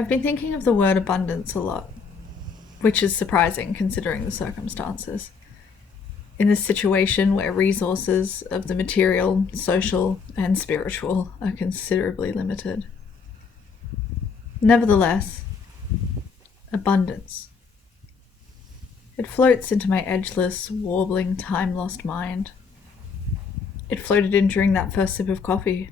I've been thinking of the word abundance a lot, which is surprising considering the circumstances. In this situation where resources of the material, social, and spiritual are considerably limited. Nevertheless, abundance. It floats into my edgeless, warbling, time-lost mind. It floated in during that first sip of coffee,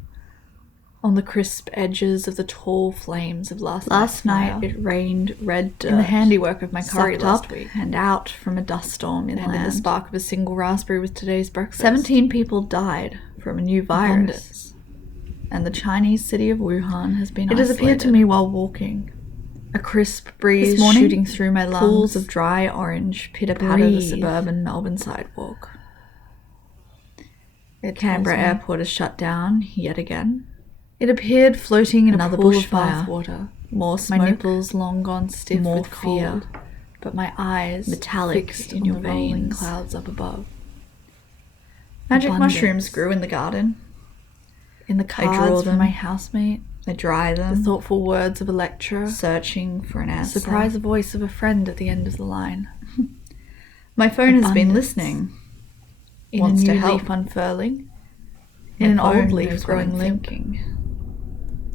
on the crisp edges of the tall flames of last night. It rained red dirt in the handiwork of my curry last week, and out from a dust storm inland. And in the spark of a single raspberry with today's breakfast. 17 people died from a new virus, and the Chinese city of Wuhan has been isolated. It has appeared to me while walking. A crisp breeze shooting through my lungs. Pools of dry orange pitter-patter the suburban Melbourne sidewalk. Canberra airport is shut down yet again. It appeared floating in another pool of bathwater. More smoke, my nipples long gone stiff with fear, but my eyes metallic fixed in your rolling clouds up above. Magic mushrooms grew in the garden. In the cards from my housemate, I dry them. The thoughtful words of a lecturer, searching for an answer. Surprise the voice of a friend at the end of the line. My phone has been listening. In a new leaf unfurling, in an old leaf growing limp.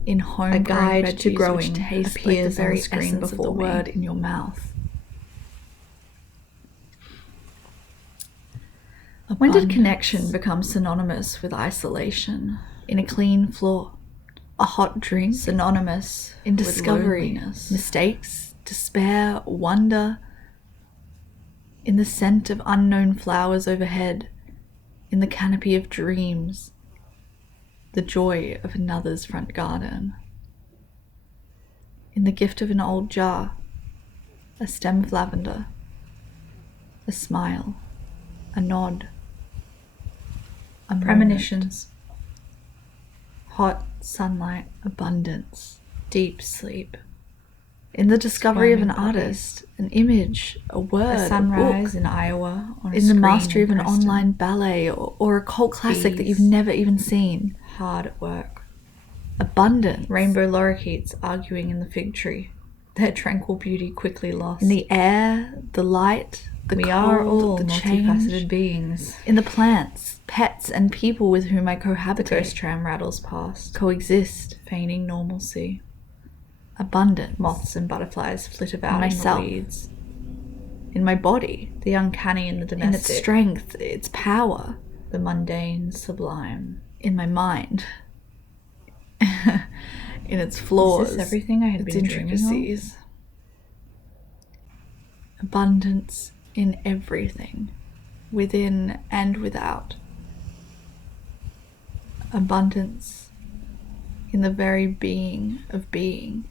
In home, a guide to growing taste appears like the very screen essence of the word in your mouth. When did connection become synonymous with isolation? In a clean floor, a hot drink, synonymous in discovery, mistakes, despair, wonder, in the scent of unknown flowers overhead, in the canopy of dreams, the joy of another's front garden, in the gift of an old jar, a stem of lavender, a smile, a nod, a premonitions, hot sunlight, abundance, deep sleep, in the discovery of an artist, an image, a word, a sunrise in Iowa, on a in the mastery of an online ballet or a cult classic that you've never even seen. Hard at work. Abundance. Rainbow lorikeets arguing in the fig tree, their tranquil beauty quickly lost. In the air, the light, the cold, are all the multifaceted beings. In the plants, pets, and people with whom I cohabitate. The ghost tram rattles past. Coexist, feigning normalcy. Abundant. Moths and butterflies flit about in myself, in the weeds. In my body, the uncanny and the domestic. In its strength, its power. The mundane, sublime. In my mind. In its flaws. Is this everything I had been dreaming of? Abundance in everything, within and without. Abundance in the very being of being.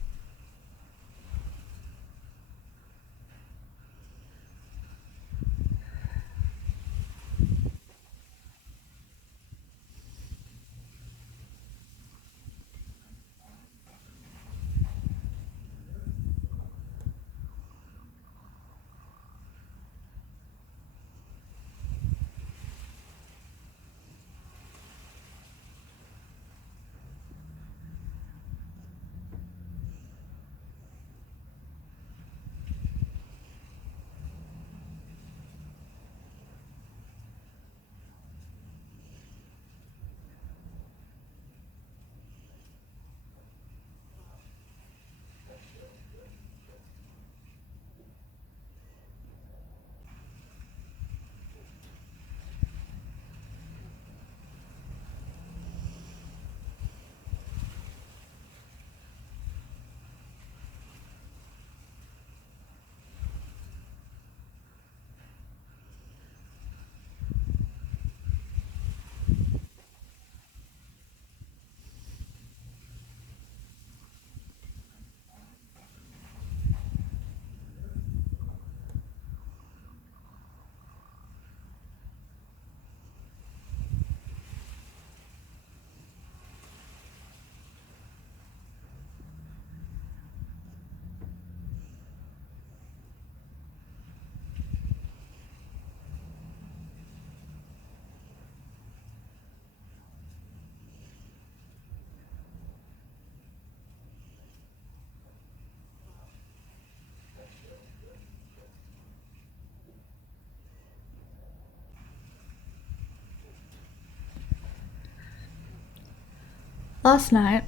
Last night,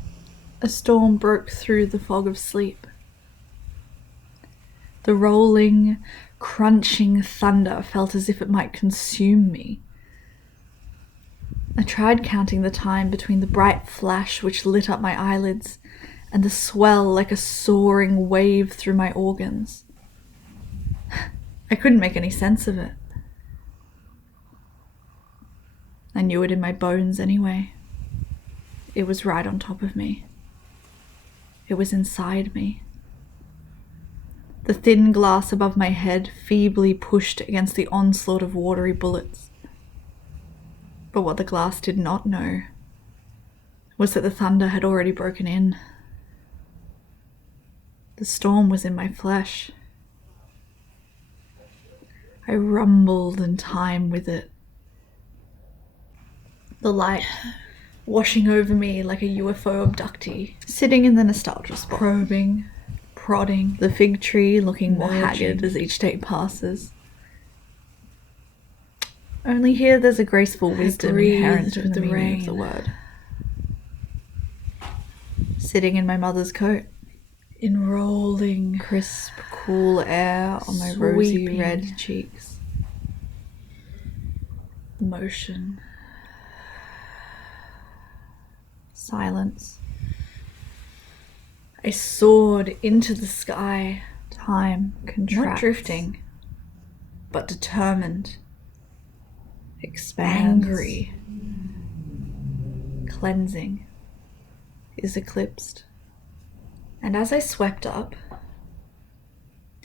a storm broke through the fog of sleep. The rolling, crunching thunder felt as if it might consume me. I tried counting the time between the bright flash which lit up my eyelids and the swell like a soaring wave through my organs. I couldn't make any sense of it. I knew it in my bones anyway. It was right on top of me. It was inside me. The thin glass above my head feebly pushed against the onslaught of watery bullets. But what the glass did not know was that the thunder had already broken in. The storm was in my flesh. I rumbled in time with it. The light washing over me like a UFO abductee, sitting in the nostalgia spot, probing, prodding, the fig tree looking more haggard as each day passes. Only here there's a graceful wisdom inherent in the meaning of the word. Sitting in my mother's coat, enrolling crisp, cool air on my rosy red cheeks. Motion. Silence. I soared into the sky. Time contracts. Not drifting, but determined. Expands. Angry. Cleansing. Is eclipsed. And as I swept up,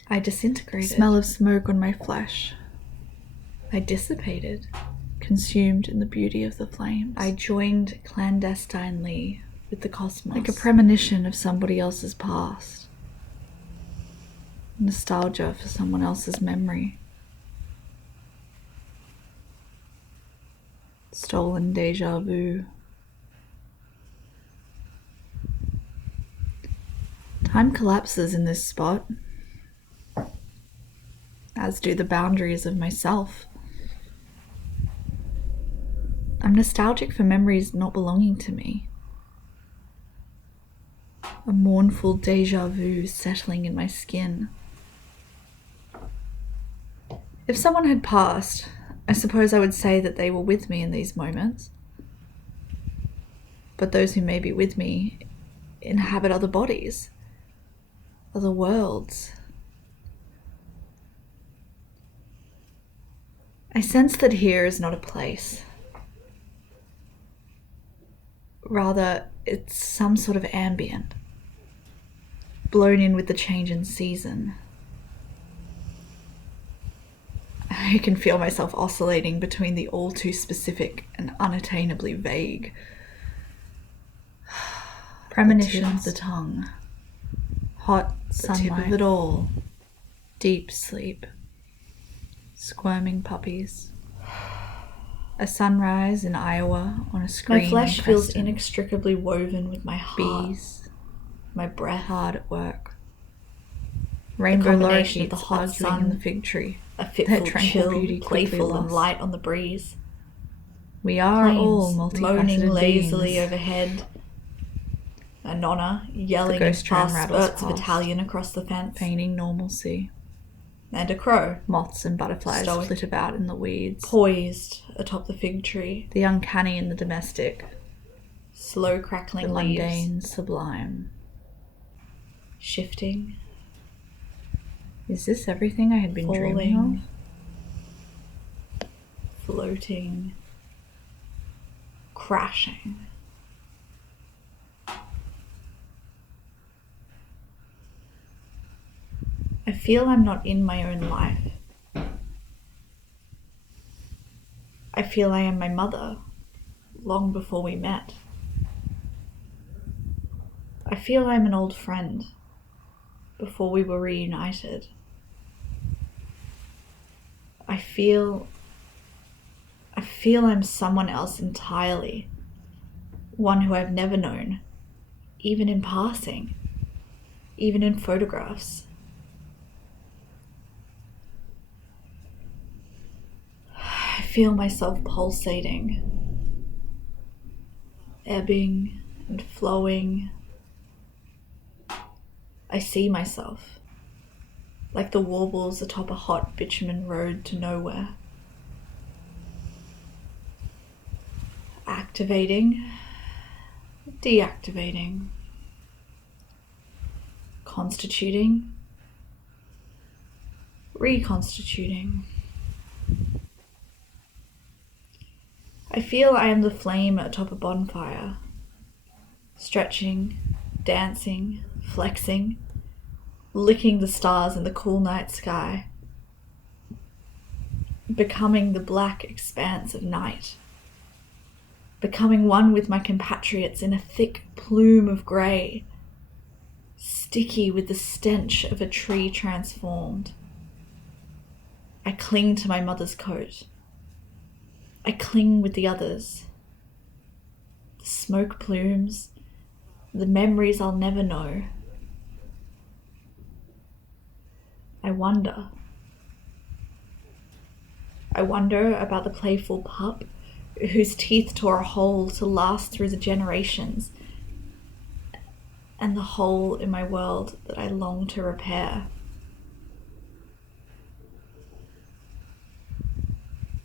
I disintegrated. Smell of smoke on my flesh. I dissipated, consumed in the beauty of the flames. I joined clandestinely with the cosmos, like a premonition of somebody else's past. Nostalgia for someone else's memory. Stolen deja vu. Time collapses in this spot, as do the boundaries of myself. I'm nostalgic for memories not belonging to me. A mournful deja vu settling in my skin. If someone had passed, I suppose I would say that they were with me in these moments. But those who may be with me inhabit other bodies, other worlds. I sense that here is not a place. Rather, it's some sort of ambient, blown in with the change in season. I can feel myself oscillating between the all too specific and unattainably vague. Premonitions, the tongue, hot sunlight, the tip of it all, deep sleep, squirming puppies. A sunrise in Iowa on a screen. My flesh feels inextricably woven with my heart. Bees, my breath hard at work. Rainbow combination of the hot sun and the fig tree. A fitful chill, beauty playful and light on the breeze. We are planes all multifaceted moaning lazily beings. Overhead. A nonna yelling past spurts of Italian across the fence. Painting normalcy. And a crow. Moths and butterflies flit about in the weeds. Poised atop the fig tree. The uncanny in the domestic. Slow crackling the leaves. The mundane sublime. Shifting. Is this everything I had been dreaming of? Floating. Crashing. I feel I'm not in my own life. I feel I am my mother, long before we met. I feel I'm an old friend, before we were reunited. I feel I'm someone else entirely, one who I've never known, even in passing, even in photographs. I feel myself pulsating, ebbing and flowing. I see myself, like the warbles atop a hot bitumen road to nowhere. Activating, deactivating, constituting, reconstituting. I feel I am the flame atop a bonfire, stretching, dancing, flexing, licking the stars in the cool night sky, becoming the black expanse of night, becoming one with my compatriots in a thick plume of grey, sticky with the stench of a tree transformed. I cling to my mother's coat. I cling with the others. The smoke plumes, the memories I'll never know. I wonder about the playful pup whose teeth tore a hole to last through the generations, and the hole in my world that I long to repair.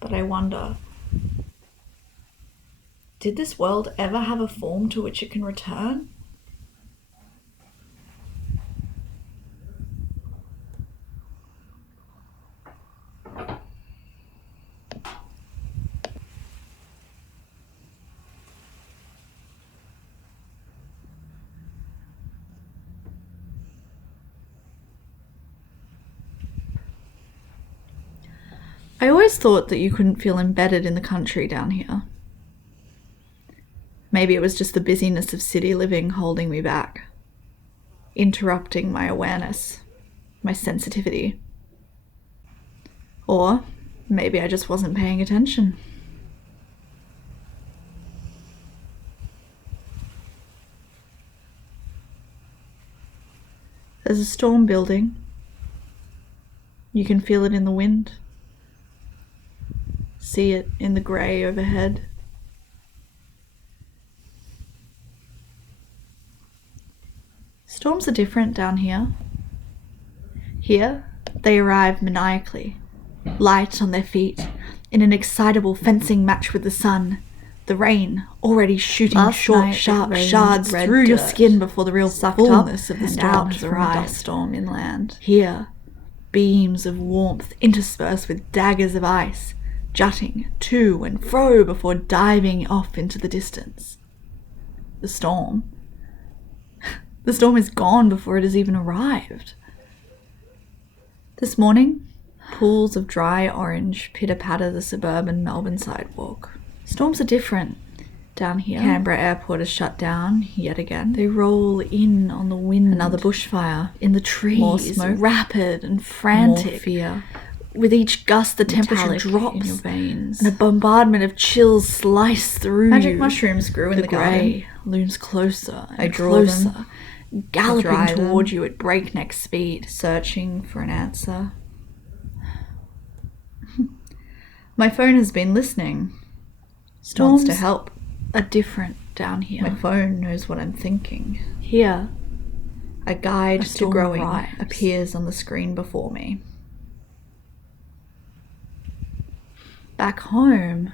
But I wonder, did this world ever have a form to which it can return? I always thought that you couldn't feel embedded in the country down here. Maybe it was just the busyness of city living holding me back, interrupting my awareness, my sensitivity. Or maybe I just wasn't paying attention. There's a storm building. You can feel it in the wind. See it in the grey overhead. Storms are different down here. Here, they arrive maniacally, light on their feet, in an excitable fencing match with the sun. The rain already shooting short, sharp shards through your skin before the real fullness of the storm has arrived. Storm inland. Here, beams of warmth interspersed with daggers of ice, jutting to and fro before diving off into the distance. The storm is gone before it has even arrived. This morning, pools of dry orange pitter-patter the suburban Melbourne sidewalk. Storms are different down here. Canberra Airport is shut down yet again. They roll in on the wind. Another bushfire in the trees. More smoke. Rapid and frantic. More fear. With each gust, the temperature drops in your veins, and a bombardment of chills slice through Magic you. mushrooms grew in the garden. Grey looms closer and I draw closer, them. galloping toward you at breakneck speed, searching for an answer. My phone has been listening. Storms Wants to help. Are different down here. My phone knows what I'm thinking. Here, a guide to growing appears on the screen before me. Back home,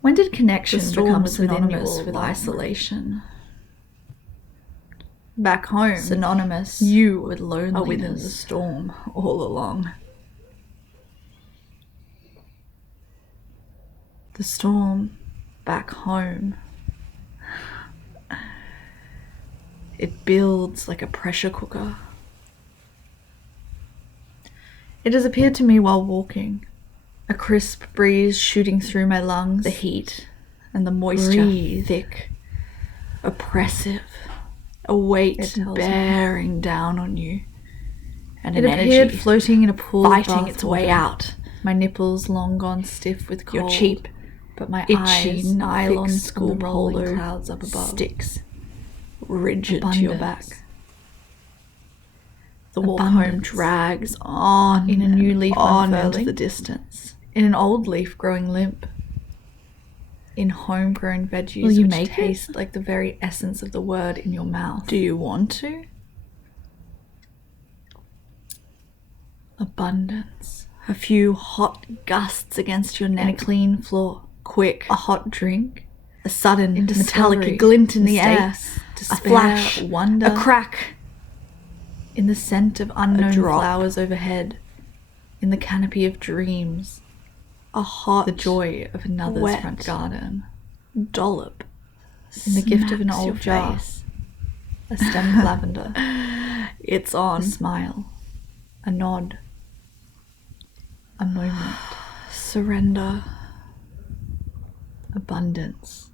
when did connection become synonymous with isolation? Back home, synonymous you with loneliness are within the storm all along. The storm back home. It builds like a pressure cooker. It has appeared to me while walking. A crisp breeze shooting through my lungs, the heat and the moisture thick, oppressive, a weight bearing down on you, and an energy appeared floating in a pool fighting its way out. My nipples long gone stiff with cold. You're cheap, but my itchy eyes nylon fixed school on the rolling polo clouds up above, sticks rigid to your back. Abundance. The walk home drags on in a new leaf on into unfurling. the distance, in an old leaf growing limp. in homegrown veggies Will you which make it? taste like the very essence of the word in your mouth. Do you want to? Abundance. A few hot gusts against your neck. And a clean floor. Quick. A hot drink. A sudden metallic glint in the air. Mistakes, A flash. wonder. A crack. In the scent of unknown drop. flowers overhead. In the canopy of dreams. A hot, The joy of another's wet front garden. dollop. In the gift of an smacks your old jar. face. A stem of lavender. It's A on. smile. A nod. A moment. Surrender. Abundance.